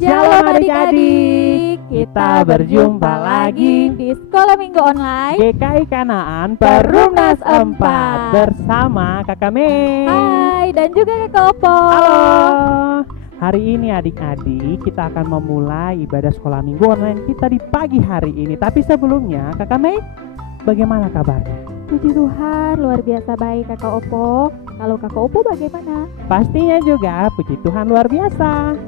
Shalom adik-adik, kita berjumpa lagi di Sekolah Minggu Online GKI Kanaan Perumnas 4 bersama Kakak Mei. Hai, dan juga Kakak Opo. Halo. Hari ini adik-adik kita akan memulai ibadah sekolah minggu online kita di pagi hari ini. Tapi sebelumnya Kakak Mei, bagaimana kabarnya? Puji Tuhan, luar biasa baik Kakak Opo. Kalau Kakak Opo bagaimana? Pastinya juga puji Tuhan luar biasa.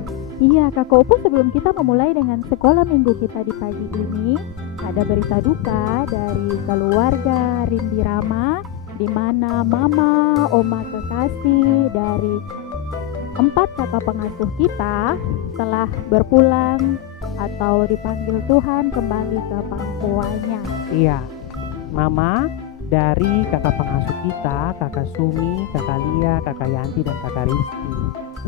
Iya Kakak Opo, sebelum kita memulai dengan sekolah minggu kita di pagi ini, ada berita duka dari keluarga Rindi Rama, di mana Mama, Oma kekasih dari 4 kakak pengasuh kita telah berpulang atau dipanggil Tuhan kembali ke pangkuannya. Iya, Mama dari kakak pengasuh kita, Kakak Sumi, Kakak Lia, Kakak Yanti, dan Kakak Rizky.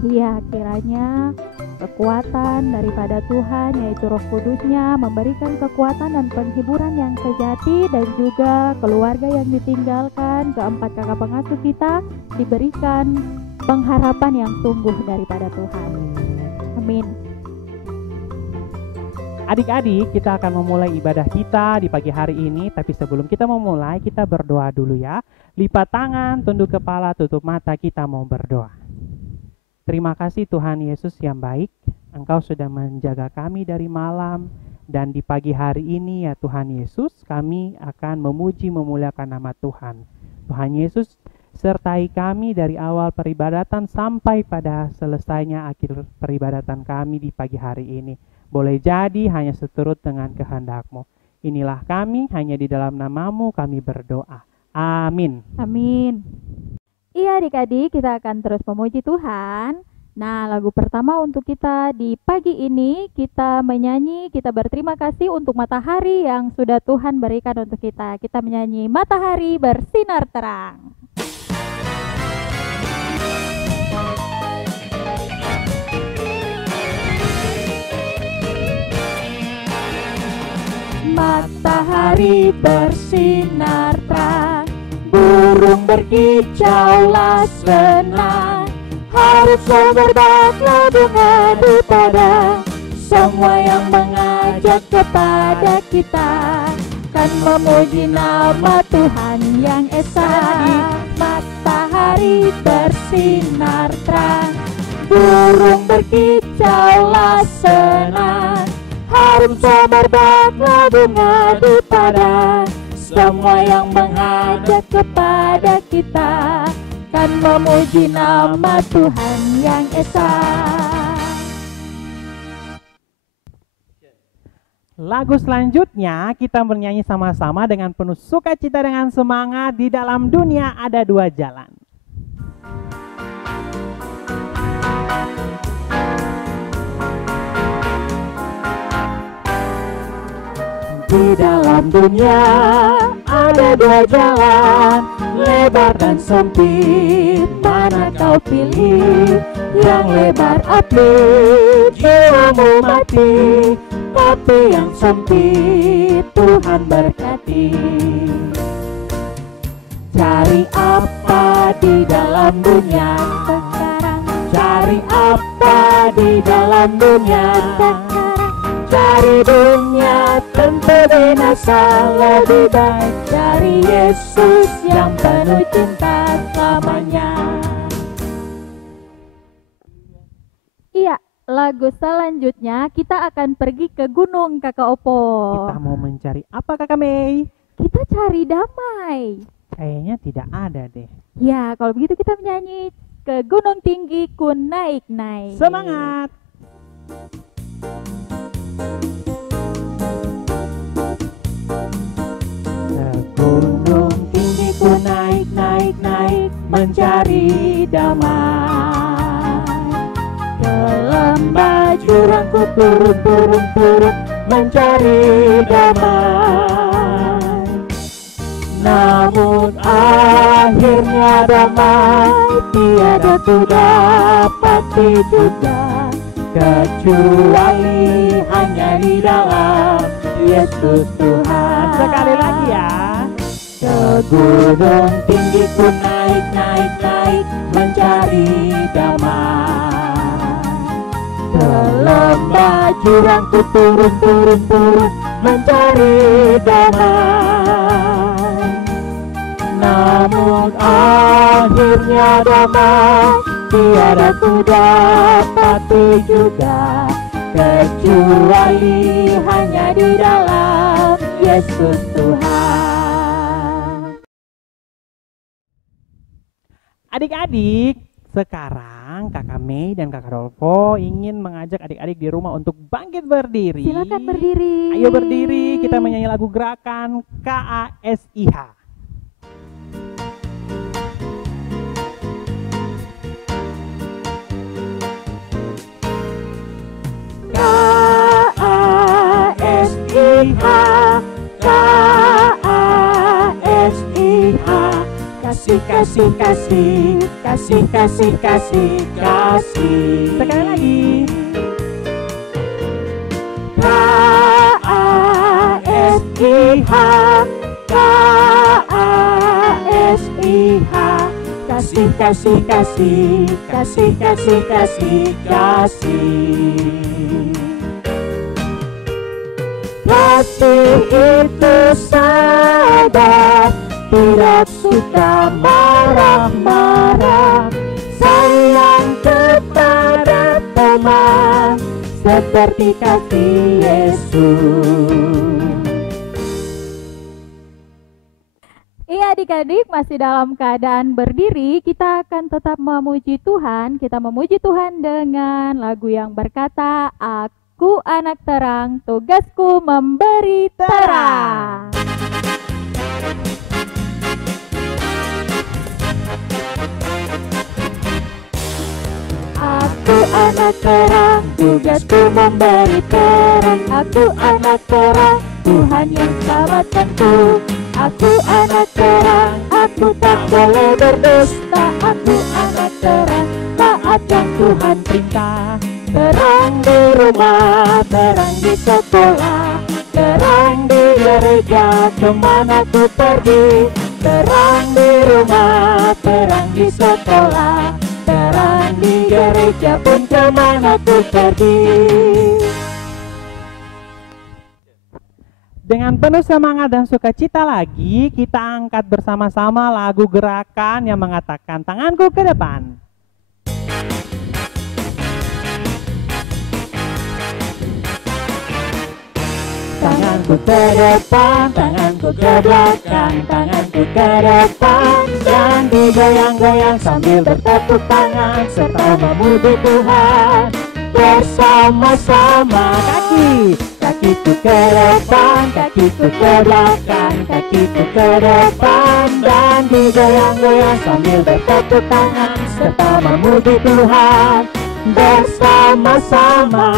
Iya, kiranya kekuatan daripada Tuhan, yaitu Roh Kudusnya, memberikan kekuatan dan penghiburan yang sejati, dan juga keluarga yang ditinggalkan, keempat kakak pengasuh kita diberikan pengharapan yang sungguh daripada Tuhan. Amin. Adik-adik, kita akan memulai ibadah kita di pagi hari ini. Tapi sebelum kita memulai, kita berdoa dulu ya. Lipat tangan, tunduk kepala, tutup mata, kita mau berdoa. Terima kasih Tuhan Yesus yang baik, Engkau sudah menjaga kami dari malam, dan di pagi hari ini ya Tuhan Yesus, kami akan memuji memuliakan nama Tuhan. Tuhan Yesus, sertai kami dari awal peribadatan sampai pada selesainya akhir peribadatan kami di pagi hari ini. Boleh jadi hanya seturut dengan kehendak-Mu. Inilah kami, hanya di dalam nama-Mu kami berdoa. Amin. Amin. Iya adik-adik, kita akan terus memuji Tuhan. Nah, lagu pertama untuk kita di pagi ini, kita menyanyi, kita berterima kasih untuk matahari yang sudah Tuhan berikan untuk kita. Kita menyanyi Matahari Bersinar Terang. Matahari bersinar terang, burung berkicaulah senang, harus berbaklah bunga di padang. Semua yang mengajak kepada kita kan memuji nama Tuhan yang esa. Matahari bersinar terang, burung berkicaulah senang, harum berbaklah bunga di padang. Semua yang mengajak kepada kita kan memuji nama Tuhan yang esa. Lagu selanjutnya kita bernyanyi sama-sama dengan penuh sukacita dengan semangat. Di dalam dunia ada 2 jalan. Di dalam dunia ada 2 jalan, lebar dan sempit, mana kau pilih? Yang lebar api, jiwamu mati, tapi yang sempit Tuhan berkati. Cari apa di dalam dunia sekarang? Cari apa di dalam dunia sekarang? Cari dunia tentu binasa, lebih baik cari Yesus yang penuh cinta selamanya. Iya, lagu selanjutnya kita akan pergi ke gunung Kakak Opo. Kita mau mencari apa Kakak Mei? Kita cari damai. Kayaknya tidak ada deh. Ya, kalau begitu kita menyanyi ke gunung tinggi ku naik-naik. Semangat! Gunung tinggi ku naik-naik mencari damai. Ke lembah jurang ku turun mencari damai. Namun akhirnya damai tiada ku dapati juga, kecuali hanya di dalam Yesus Tuhan. Sekali lagi ya. Ke gunung tinggi ku naik mencari damai. Ke lembah jurang-jurangku turun mencari damai. Namun akhirnya damai tiada ku dapati juga, kecuali hanya di dalam Yesus Tuhan. Adik-adik, sekarang Kakak Mei dan Kakak Rolfo ingin mengajak adik-adik di rumah untuk bangkit berdiri. Silakan berdiri. Ayo berdiri, kita menyanyi lagu gerakan KASIH. KASIH, kasih, kasih, kasih, kasih, kasih, kasih, kasih. Sekali lagi. KASIH, KASIH, kasih, kasih, kasih, kasih, kasih, kasih, kasih. Kasih itu sabar, tidak suka marah-marah, sayang kepada teman seperti kasih Yesus. Iya adik-adik, masih dalam keadaan berdiri, kita akan tetap memuji Tuhan. Kita memuji Tuhan dengan lagu yang berkata, Aku anak terang, tugasku memberi terang. Aku anak terang, tugasku memberi terang. Aku anak terang, Tuhan yang selamatkanku. Aku anak terang, aku tak boleh berdusta. Aku anak terang, taat yang Tuhan perintah. Terang di rumah, terang di sekolah, terang di gereja, kemana ku pergi. Terang di rumah, terang di sekolah, terang di gereja pun kemana ku pergi. Dengan penuh semangat dan sukacita lagi, kita angkat bersama-sama lagu gerakan yang mengatakan tanganku ke depan. Tanganku ke depan, tanganku ke belakang, tanganku ke depan, dan digoyang-goyang sambil bertepuk tangan serta memuji Tuhan. Bersama-sama kakiku ke depan, kakiku ke belakang, kakiku ke depan, dan digoyang-goyang sambil bertepuk tangan serta memuji Tuhan. Bersama-sama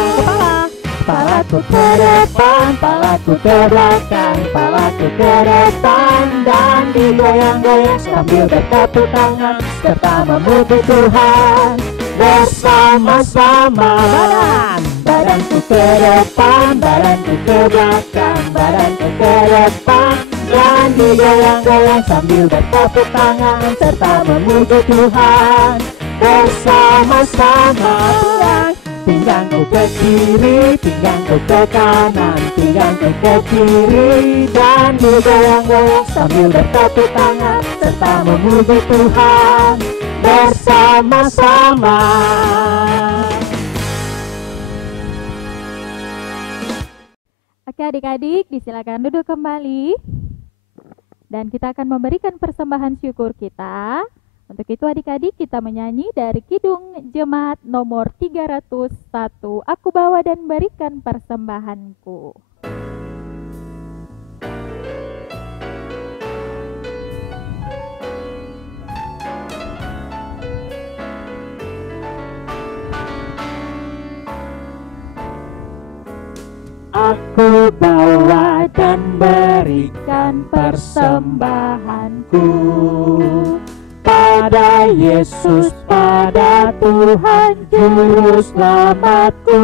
kepalaku ke depan, kepalaku ke belakang, kepalaku ke depan, dan digoyang-goyang sambil bertepuk tangan serta memuji Tuhan. Bersama-sama badanku ke depan, badanku ke belakang, badanku ke depan, dan digoyang-goyang sambil bertepuk tangan serta memuji Tuhan. Bersama-sama pinggangku ke kiri, pinggangku ke kanan, pinggangku ke kiri, dan digoyang-goyang sambil bertepuk tangan serta memuji Tuhan. Bersama-sama. Oke adik-adik, disilakan duduk kembali. Dan kita akan memberikan persembahan syukur kita. Untuk itu adik-adik kita menyanyi dari Kidung Jemaat nomor 301, Aku bawa dan berikan persembahanku. Aku bawa dan berikan persembahanku pada Yesus, pada Tuhan Juru Selamatku.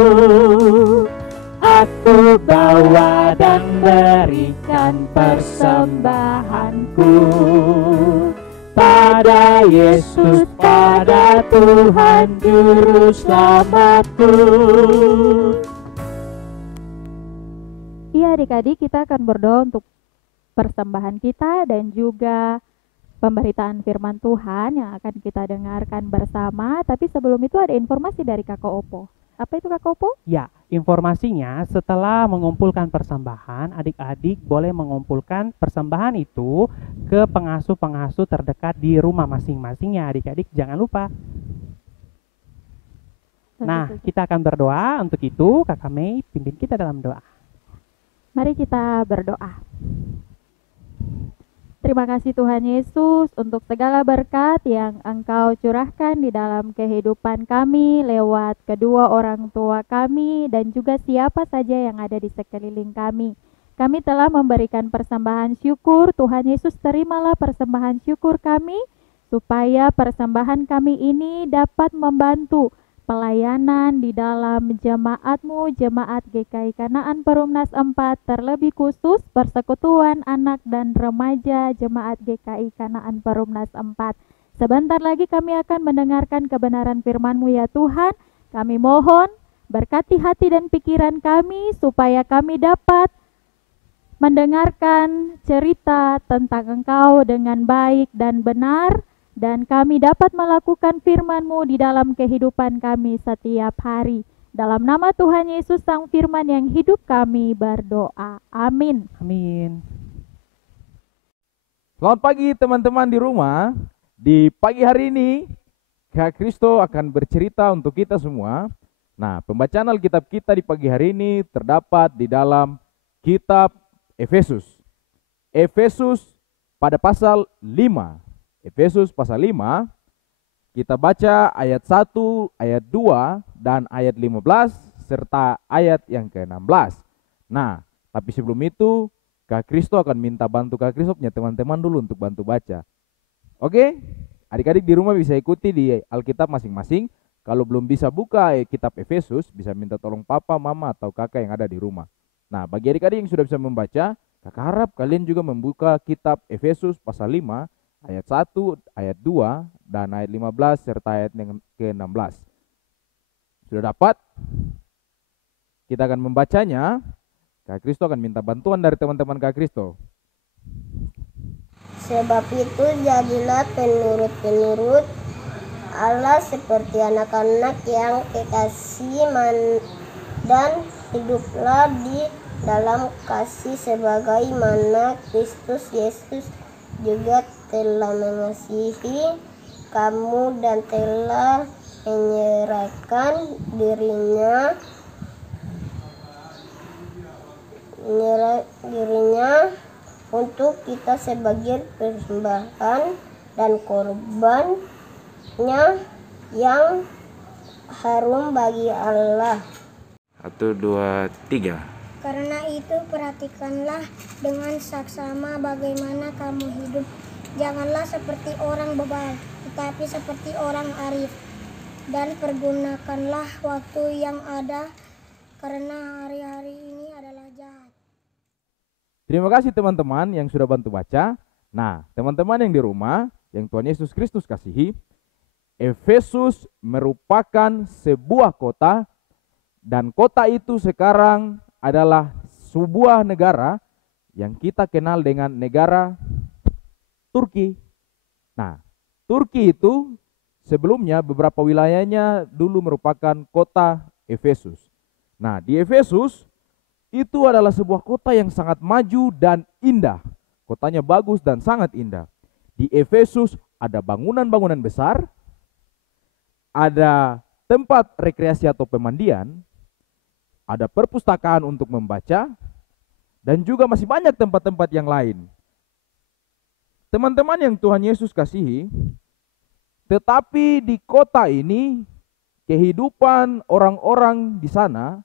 Aku bawa dan berikan persembahanku pada Yesus, pada Tuhan Juru Selamatku. Iya adik-adik, kita akan berdoa untuk persembahan kita dan juga pemberitaan firman Tuhan yang akan kita dengarkan bersama. Tapi sebelum itu ada informasi dari Kakak Opo. Apa itu Kakak Opo? Ya, informasinya setelah mengumpulkan persembahan, adik-adik boleh mengumpulkan persembahan itu ke pengasuh-pengasuh terdekat di rumah masing-masing ya adik-adik, jangan lupa. Nah, kita akan berdoa. Untuk itu, Kakak Mei pimpin kita dalam doa. Mari kita berdoa. Terima kasih Tuhan Yesus untuk segala berkat yang Engkau curahkan di dalam kehidupan kami lewat kedua orang tua kami dan juga siapa saja yang ada di sekeliling kami. Kami telah memberikan persembahan syukur. Tuhan Yesus, terimalah persembahan syukur kami supaya persembahan kami ini dapat membantu pelayanan di dalam jemaat-Mu, Jemaat GKI Kanaan Perumnas 4, terlebih khusus persekutuan anak dan remaja Jemaat GKI Kanaan Perumnas 4. Sebentar lagi kami akan mendengarkan kebenaran firman-Mu ya Tuhan. Kami mohon berkati hati dan pikiran kami supaya kami dapat mendengarkan cerita tentang Engkau dengan baik dan benar, dan kami dapat melakukan firman-Mu di dalam kehidupan kami setiap hari. Dalam nama Tuhan Yesus Sang Firman yang hidup kami berdoa. Amin. Amin. Selamat pagi teman-teman di rumah. Di pagi hari ini, Kak Kristo akan bercerita untuk kita semua. Nah, pembacaan Alkitab kita di pagi hari ini terdapat di dalam kitab Efesus. Efesus pada pasal 5. Efesus pasal 5, kita baca ayat 1, ayat 2, dan ayat 15, serta ayat yang ke-16. Nah, tapi sebelum itu, Kak Kristo akan minta bantu Kak Kristo punya teman-teman dulu untuk bantu baca. Oke? Adik-adik di rumah bisa ikuti di Alkitab masing-masing. Kalau belum bisa buka kitab Efesus, bisa minta tolong papa, mama, atau kakak yang ada di rumah. Nah, bagi adik-adik yang sudah bisa membaca, Kakak harap kalian juga membuka kitab Efesus pasal 5, ayat 1, ayat 2, dan ayat 15, serta ayat ke-16. Sudah dapat? Kita akan membacanya. Kak Kristo akan minta bantuan dari teman-teman Kak Kristo. Sebab itu jadilah penurut-penurut Allah seperti anak-anak yang kekasih dan hiduplah di dalam kasih sebagaimana Kristus Yesus juga telah mengasihi kamu dan telah menyerahkan dirinya untuk kita sebagai persembahan dan korbannya yang harum bagi Allah. 1, 2, 3. Karena itu perhatikanlah dengan saksama bagaimana kamu hidup. Janganlah seperti orang bebal, tetapi seperti orang arif. Dan pergunakanlah waktu yang ada, karena hari-hari ini adalah jahat. Terima kasih teman-teman yang sudah bantu baca. Nah, teman-teman yang di rumah, yang Tuhan Yesus Kristus kasihi, Efesus merupakan sebuah kota, dan kota itu sekarang adalah sebuah negara yang kita kenal dengan negara Turki. Nah, Turki itu sebelumnya beberapa wilayahnya dulu merupakan kota Efesus. Nah, di Efesus itu adalah sebuah kota yang sangat maju dan indah. Kotanya bagus dan sangat indah. Di Efesus ada bangunan-bangunan besar, ada tempat rekreasi atau pemandian, ada perpustakaan untuk membaca, dan juga masih banyak tempat-tempat yang lain. Teman-teman yang Tuhan Yesus kasihi, tetapi di kota ini, kehidupan orang-orang di sana,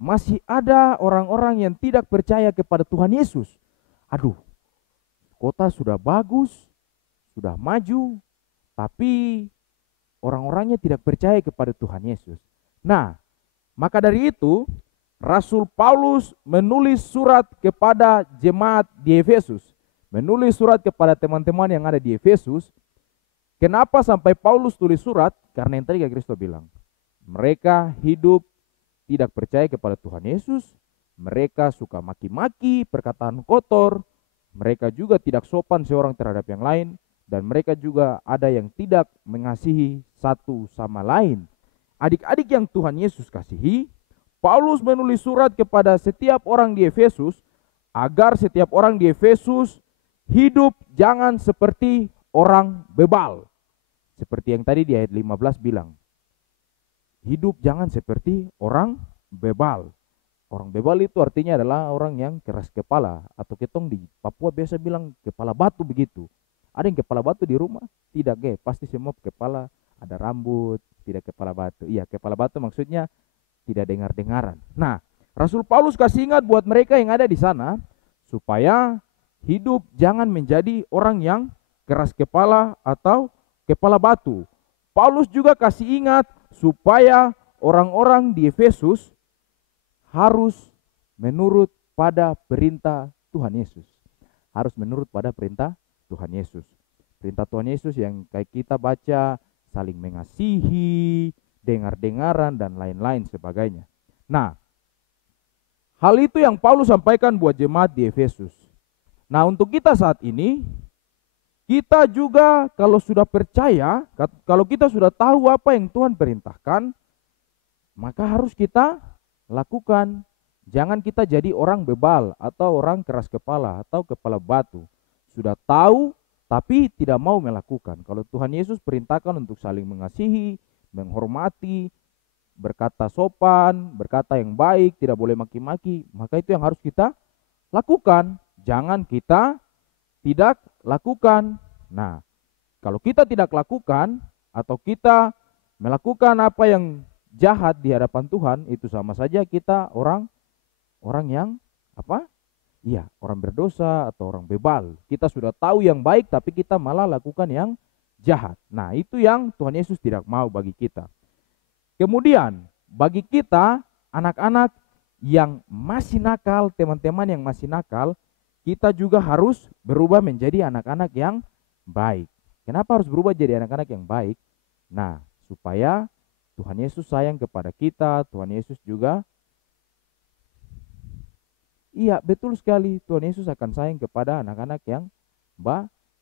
masih ada orang-orang yang tidak percaya kepada Tuhan Yesus. Aduh, kota sudah bagus, sudah maju, tapi orang-orangnya tidak percaya kepada Tuhan Yesus. Nah, maka dari itu, Rasul Paulus menulis surat kepada jemaat di Efesus. Menulis surat kepada teman-teman yang ada di Efesus. Kenapa sampai Paulus tulis surat? Karena yang tadi Kak Kristo bilang, mereka hidup tidak percaya kepada Tuhan Yesus. mereka suka maki-maki, perkataan kotor, mereka juga tidak sopan seorang terhadap yang lain, dan mereka juga ada yang tidak mengasihi satu sama lain. Adik-adik yang Tuhan Yesus kasihi, Paulus menulis surat kepada setiap orang di Efesus, agar setiap orang di Efesus hidup jangan seperti orang bebal. Seperti yang tadi di ayat 15 bilang, hidup jangan seperti orang bebal. Orang bebal itu artinya adalah orang yang keras kepala, atau ketong di Papua biasa bilang kepala batu begitu. Ada yang kepala batu di rumah? Tidak, pasti semua kepala ada rambut, tidak kepala batu. Iya, kepala batu maksudnya tidak dengar-dengaran. Nah, Rasul Paulus kasih ingat buat mereka yang ada di sana, supaya hidup jangan menjadi orang yang keras kepala atau kepala batu. Paulus juga kasih ingat supaya orang-orang di Efesus harus menurut pada perintah Tuhan Yesus. Harus menurut pada perintah Tuhan Yesus. Perintah Tuhan Yesus yang kayak kita baca, saling mengasihi, dengar-dengaran, dan lain-lain sebagainya. Nah, hal itu yang Paulus sampaikan buat jemaat di Efesus. Nah, untuk kita saat ini, kita juga kalau sudah percaya, kalau kita sudah tahu apa yang Tuhan perintahkan, maka harus kita lakukan. Jangan kita jadi orang bebal atau orang keras kepala atau kepala batu. Sudah tahu tapi tidak mau melakukan. Kalau Tuhan Yesus perintahkan untuk saling mengasihi, menghormati, berkata sopan, berkata yang baik, tidak boleh maki-maki, maka itu yang harus kita lakukan. Jangan kita tidak lakukan. Nah, kalau kita tidak lakukan atau kita melakukan apa yang jahat di hadapan Tuhan, itu sama saja kita orang yang apa? Iya, orang berdosa atau orang bebal. Kita sudah tahu yang baik tapi kita malah lakukan yang jahat. Nah, itu yang Tuhan Yesus tidak mau bagi kita. Kemudian, bagi kita anak-anak yang masih nakal, teman-teman yang masih nakal, kita juga harus berubah menjadi anak-anak yang baik. Kenapa harus berubah jadi anak-anak yang baik? Nah, supaya Tuhan Yesus sayang kepada kita, Tuhan Yesus juga, iya betul sekali, Tuhan Yesus akan sayang kepada anak-anak yang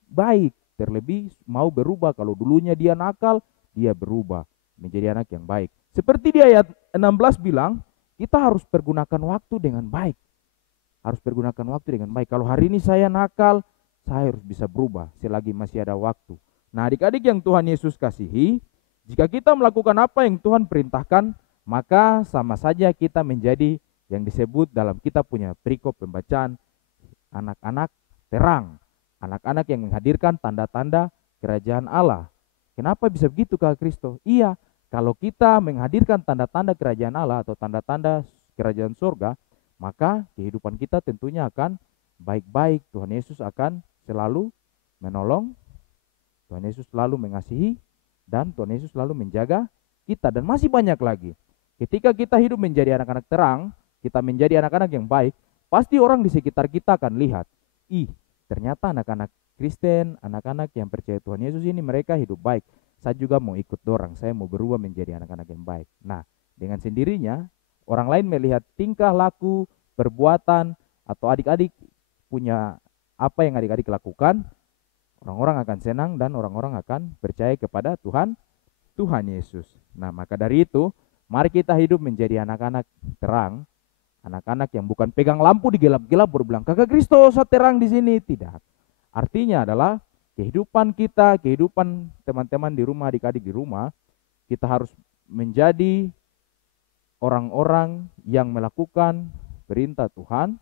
baik. Terlebih mau berubah, kalau dulunya dia nakal, dia berubah menjadi anak yang baik. Seperti di ayat 16 bilang, kita harus pergunakan waktu dengan baik. Harus pergunakan waktu dengan baik. Kalau hari ini saya nakal, saya harus bisa berubah selagi masih ada waktu. Nah, adik-adik yang Tuhan Yesus kasihi, jika kita melakukan apa yang Tuhan perintahkan, maka sama saja kita menjadi yang disebut dalam kitab punya perikop pembacaan, anak-anak terang, anak-anak yang menghadirkan tanda-tanda kerajaan Allah. Kenapa bisa begitu Kak Kristo? Iya, kalau kita menghadirkan tanda-tanda kerajaan Allah atau tanda-tanda kerajaan surga, maka kehidupan kita tentunya akan baik-baik. Tuhan Yesus akan selalu menolong, Tuhan Yesus selalu mengasihi, dan Tuhan Yesus selalu menjaga kita. Dan masih banyak lagi. Ketika kita hidup menjadi anak-anak terang, kita menjadi anak-anak yang baik, pasti orang di sekitar kita akan lihat, ternyata anak-anak Kristen, anak-anak yang percaya Tuhan Yesus ini mereka hidup baik. Saya juga mau ikut dorang, saya mau berubah menjadi anak-anak yang baik. Nah, dengan sendirinya orang lain melihat tingkah laku, perbuatan, atau adik-adik punya apa yang adik-adik lakukan, orang-orang akan senang dan orang-orang akan percaya kepada Tuhan Yesus. Nah, maka dari itu, mari kita hidup menjadi anak-anak terang, anak-anak yang bukan pegang lampu di gelap-gelap baru bilang, Kakak Kristo, saya terang di sini. Tidak. Artinya adalah kehidupan kita, kehidupan teman-teman di rumah, adik-adik di rumah, kita harus menjadi orang-orang yang melakukan perintah Tuhan,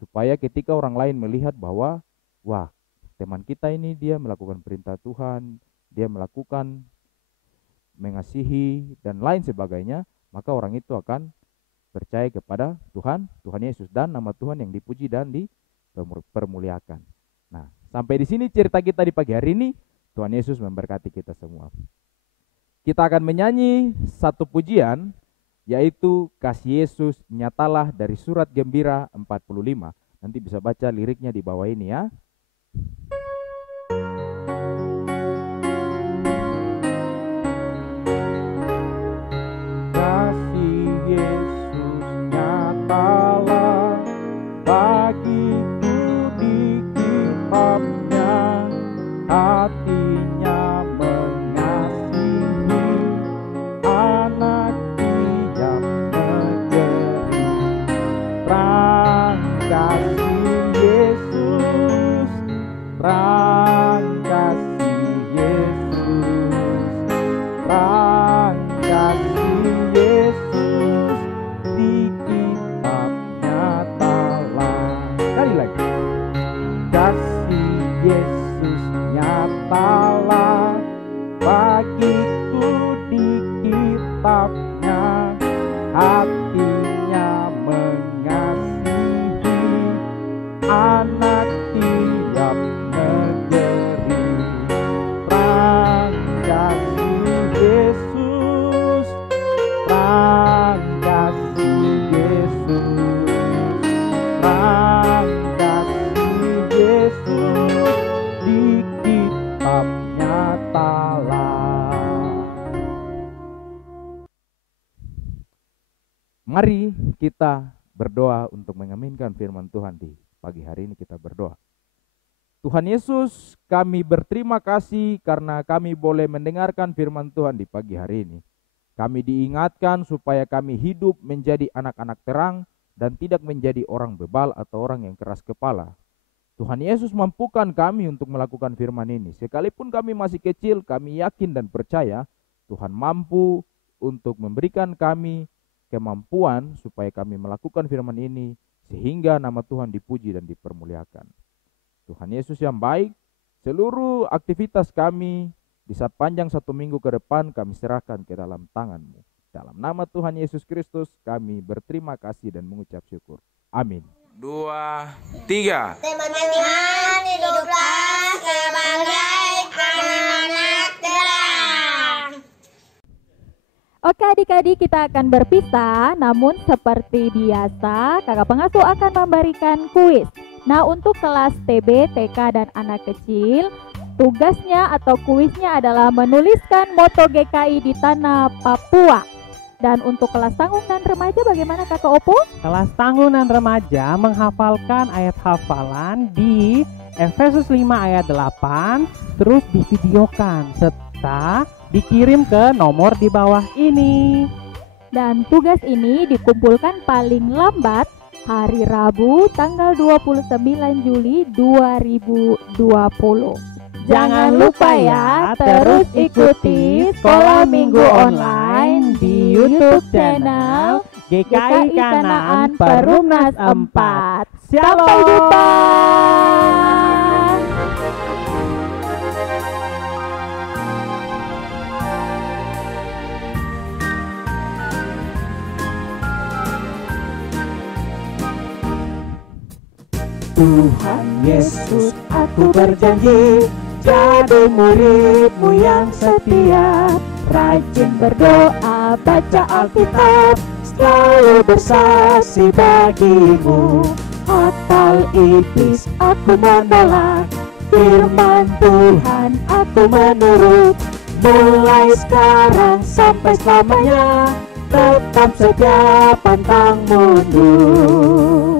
supaya ketika orang lain melihat bahwa, wah, teman kita ini dia melakukan perintah Tuhan, dia melakukan mengasihi dan lain sebagainya, maka orang itu akan percaya kepada Tuhan Yesus, dan nama Tuhan yang dipuji dan dipermuliakan. Nah, sampai di sini cerita kita di pagi hari ini. Tuhan Yesus memberkati kita semua. Kita akan menyanyi satu pujian, yaitu Kasih Yesus Nyatalah, dari surat Gembira 45. Nanti bisa baca liriknya di bawah ini ya. Kasih Yesus nyatalah Mari kita berdoa untuk mengaminkan firman Tuhan di pagi hari ini. Kita berdoa. Tuhan Yesus, kami berterima kasih karena kami boleh mendengarkan firman Tuhan di pagi hari ini. Kami diingatkan supaya kami hidup menjadi anak-anak terang dan tidak menjadi orang bebal atau orang yang keras kepala. Tuhan Yesus mampukan kami untuk melakukan firman ini. Sekalipun kami masih kecil, kami yakin dan percaya Tuhan mampu untuk memberikan kami kemampuan supaya kami melakukan firman ini sehingga nama Tuhan dipuji dan dipermuliakan. Tuhan Yesus yang baik, seluruh aktivitas kami di sepanjang 1 minggu ke depan kami serahkan ke dalam tangan-Mu. Dalam nama Tuhan Yesus Kristus kami berterima kasih dan mengucap syukur. Amin. 2, 3. Teman-teman, hiduplah sebagai anak-anak terang. Oke adik-adik, kita akan berpisah, namun seperti biasa kakak pengasuh akan memberikan kuis. Nah, untuk kelas TB, TK, dan anak kecil, tugasnya atau kuisnya adalah menuliskan moto GKI di tanah Papua. Dan untuk kelas tanggung dan remaja bagaimana kakak Opo? Kelas tanggung dan remaja menghafalkan ayat hafalan di Efesus 5 ayat 8, terus divideokan serta dikirim ke nomor di bawah ini. Dan tugas ini dikumpulkan paling lambat hari Rabu tanggal 29 Juli 2020. Jangan lupa ya, terus ikuti Sekolah Minggu Online di YouTube channel GKI Kanaan Perumnas 4. Sampai jumpa. Tuhan Yesus, aku berjanji jadi murid-Mu yang setia, rajin berdoa, baca Alkitab, selalu bersaksi bagi-Mu. Akal iblis aku menolak, firman Tuhan aku menurut. Mulai sekarang sampai selamanya, tetap setia pantang mundur.